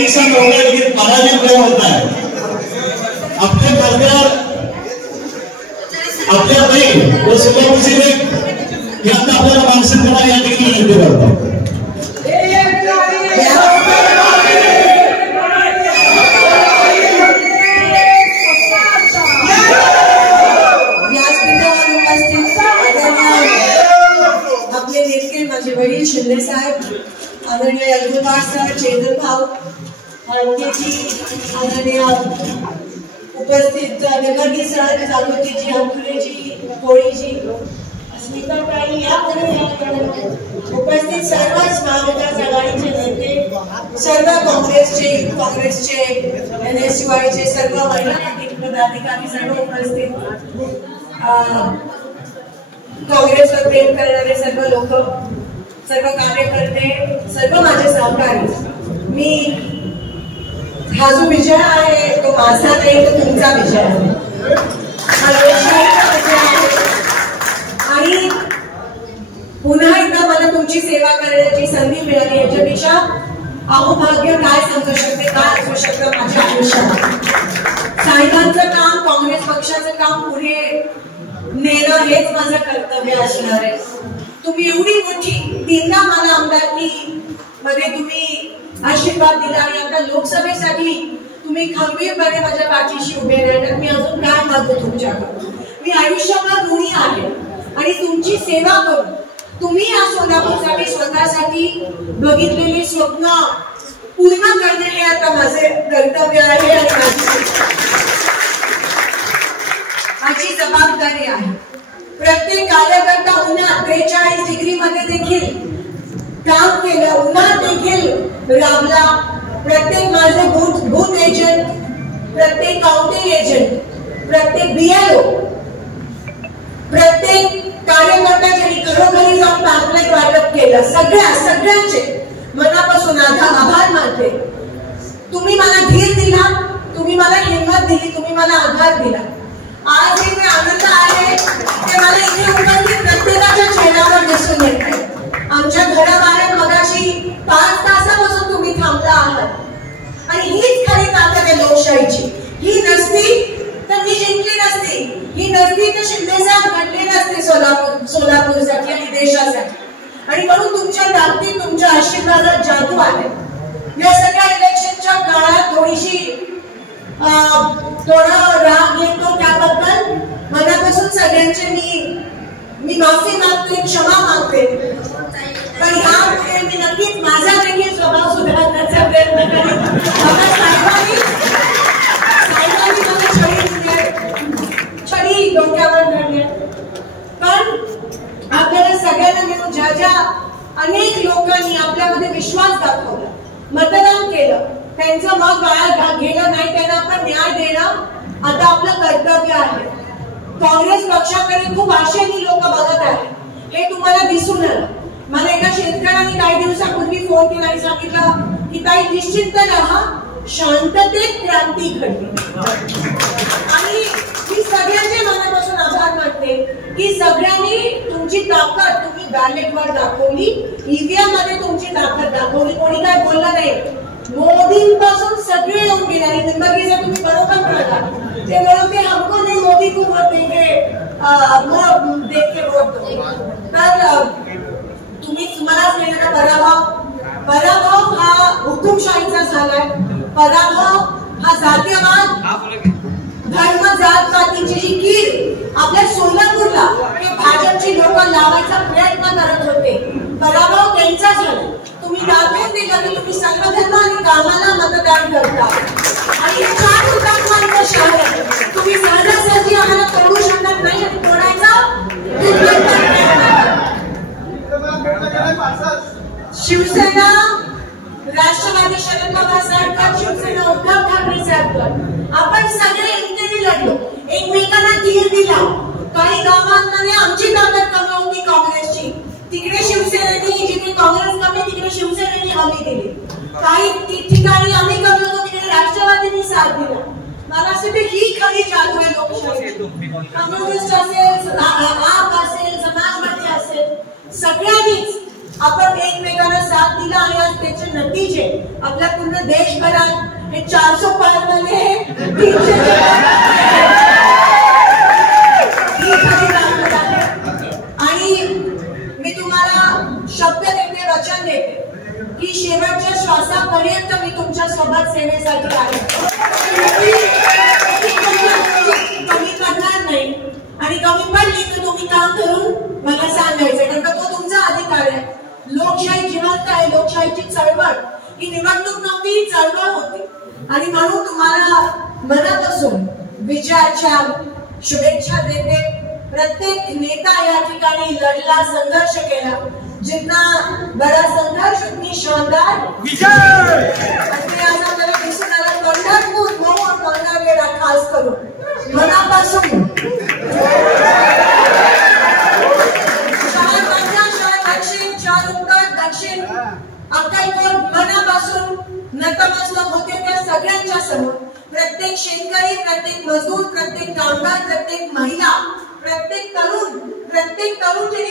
परीक्षा मोबाईल पराजित न होता है आपले सरकार आपल्या बहीण व सोलापूरची लेख यांना आपल्याला मार्गदर्शन करणार या ठिकाणी विनंती करतो. आपले नेते माझे वडील शिंदे साहेब, आदरणीय यशवंत सर, चेतन भाऊ हळकेजी, आदरणीय उपस्थित नगरजी सर, जागृतीजी, अंकुरेजी, कोळीजी, स्मिताताई, उपस्थित सर्वच महाविकास आघाडीचे नेते, सर्व काँग्रेसचे, युथ काँग्रेसचे, NSUIचे सर्व महिला पदाधिकारी, सर्व उपस्थित काँग्रेसवर प्रेम करणारे सर्व लोक, सर्व कार्यकर्ते, सर्व माझे सहकारी. मी हा जो विजय आहे तो माझा नाही, तो तुमचा विजय आहे. आणि पुन्हा एकदा मला तुमची सेवा करण्याची संधी मिळाली, याच्यापेक्षा अहोभाग्य काय सांगू शकते, काय असू शकतं माझ्या आयुष्यात. साहेबांचं काम, काँग्रेस पक्षाचं काम पुढे नेणं हेच माझं कर्तव्य असणार आहे. तुम्ही एवढी मोठी 3दा मला आमदारकी मध्ये तुम्ही आशीर्वाद दिला आणि आता लोकसभेसाठी तुम्ही खंबीरपणे माझ्या पाठीशी उभे राहिलात. मी अजून काय मागतो तुमच्याकडून. मी आयुष्यभर ऋणी आहे आणि तुमची सेवा करून तुम्ही या सोलापूरसाठी स्वतःसाठी बघितलेली स्वप्न पूर्ण करणे हे आता माझे कर्तव्य आहे आणि माझी जबाबदारी आहे. प्रत्येक कार्यकर्ता उन्हात 43 डिग्री मध्ये देखील काम केलं, उन्हात देखील राबला. प्रत्येक माझे बूथ एजंट, प्रत्येक काउंटिंग एजंट, प्रत्येक BLO, प्रत्येक कार्यकर्ता ज्यांनी घरोघरी जाऊन पॅम्पलेट वाटप केलं, सगळ्यांचे मनापासून आभार मानते. तुम्ही मला धीर दिला, तुम्ही मला हिंमत दिली, तुम्ही मला आधार दिला. आज हे आनंद आहे ते मला इथे उपस्थित प्रत्येकाच्या चेहऱ्यावर दिसून येत आहे. आमच्या घराबाहेर मगाशी 5 तासापासून तुम्ही थांबला आहात आणि हीच खरी ताकद आहे लोकशाहीची. ही नसती तर मी जिंकली नसती, ही नसती तर शिंदे साहेब घडले नसते सोलापूरसाठी आणि देशासाठी. आणि म्हणून तुमच्या ताकदीत, तुमच्या आशीर्वादात जादू आहे. या सगळ्या इलेक्शनच्या काळात थोडा राग येतो, त्याबद्दल मनापासून सगळ्यांचे मी माफी मागते, क्षमा मागते. पण यापुढे मी नक्कीच माझा देखील स्वभाव सुधारण्याचा प्रयत्न करेन. साहेबांनी मला छडी डोक्यावर धरली, पण आपल्याला सगळ्यांना मिळून ज्या अनेक लोकांनी आपल्यामध्ये विश्वास दाखवला, मतदान केलं, त्यांचं मत वाया गेलं नाही, त्यांना आपण न्याय देणं आता आपलं कर्तव्य आहे. काँग्रेस पक्षाकडे खूप आशेने लोक बघत आहेत, हे तुम्हाला दिसून आलं. मला एका शेतकऱ्याने काही दिवसापूर्वी फोन केला आणि सांगितलं की ताई निश्चिंत राहा, शांततेत क्रांती घडली. आणि मी सगळ्यांचे मनापासून आभार मानते की सगळ्यांनी तुमची ताकद तुम्ही बॅलेटवर दाखवली, EVM मध्ये तुमची ताकद दाखवली. कोणी काय बोललं नाही. मोदींपासून सगळे येऊन गेले आणि जिंदगीचा तुम्ही बरोबर कळला. ते बोलते हमको नहीं मोदी को वोट देंगे, देख के वोट दो. तर तुम्हालाच मिळणारा पराभव हा हुकुमशाहीचा झालाय. पराभव हा जातीयवाद, धर्म, जात पातीची जी कीड आपल्या सोलापूरला हे भाजपची लोक लावायचा प्रयत्न करत होते, पराभव त्यांचा झाला. तुम्ही दाखवून दिलं की तुम्ही संघटना आणि कामाला मतदान करता. आणि 4 हुतात्म्यांचं शहर आहे. तुम्ही सहजासहजी आम्हाला तोडू शकत नाही आणि तोडायचा शिवसेना, राष्ट्रवादी शरद पवार साहेब, शिवसेना उद्धव ठाकरे साहेब, आपण सगळे एकतेने लढलो, एकमेकांना धीर दिला. काही गावांमध्ये आमची ताकद कमी होती काँग्रेसची, तिकडे शिवसेनेने, जिथे काँग्रेस कमी तिकडे शिवसेनेने हमी दिली. काही ठिकाणी आम्ही कमी होतो तिकडे राष्ट्रवादींनी साथ दिला. मला असं वाटतं ही खरी जादू आहे लोकशाही. कम्युनिस्ट असेल, आप असेल, समाजवादी असेल, सगळ्यांनीच आपण एकमेकांना साथ दिली. पाहिलं आणि आज त्याचे नतीजे आपल्या पूर्ण देशभरात हे 400 पार वाले 300 आणि मी तुम्हाला शब्द देते, वचन देते की शेवटच्या श्वासापर्यंत मी तुमच्या सोबत सेवेसाठी आहे, कमी करणार नाही आणि कमी पडली तर तुम्ही काम करून मला सांगायचं, कारण का तो तुमचा अधिकार आहे. लोकशाही जिवंत आहे, लोकशाहीची चळवळ ही निवडणूक नव्हती, चळवळ होती आणि म्हणून तुम्हाला मनापासून विजयाच्या शुभेच्छा देते. प्रत्येक नेता या ठिकाणी लढला, संघर्ष केला, जितना बड़ा संघर्ष उतनी शानदार विजय. आज आपल्याला दिसून आला पंढरपूर मोहोळ मंगळवेढा खास करून मनापासून दक्षिण अक्कलकोट मनापासून नतमस्तक होते त्या सगळ्यांच्या समोर. प्रत्येक शेतकरी, प्रत्येक मजदूर, प्रत्येक कामगार, प्रत्येक महिला, प्रत्येक तरुण ज्यांनी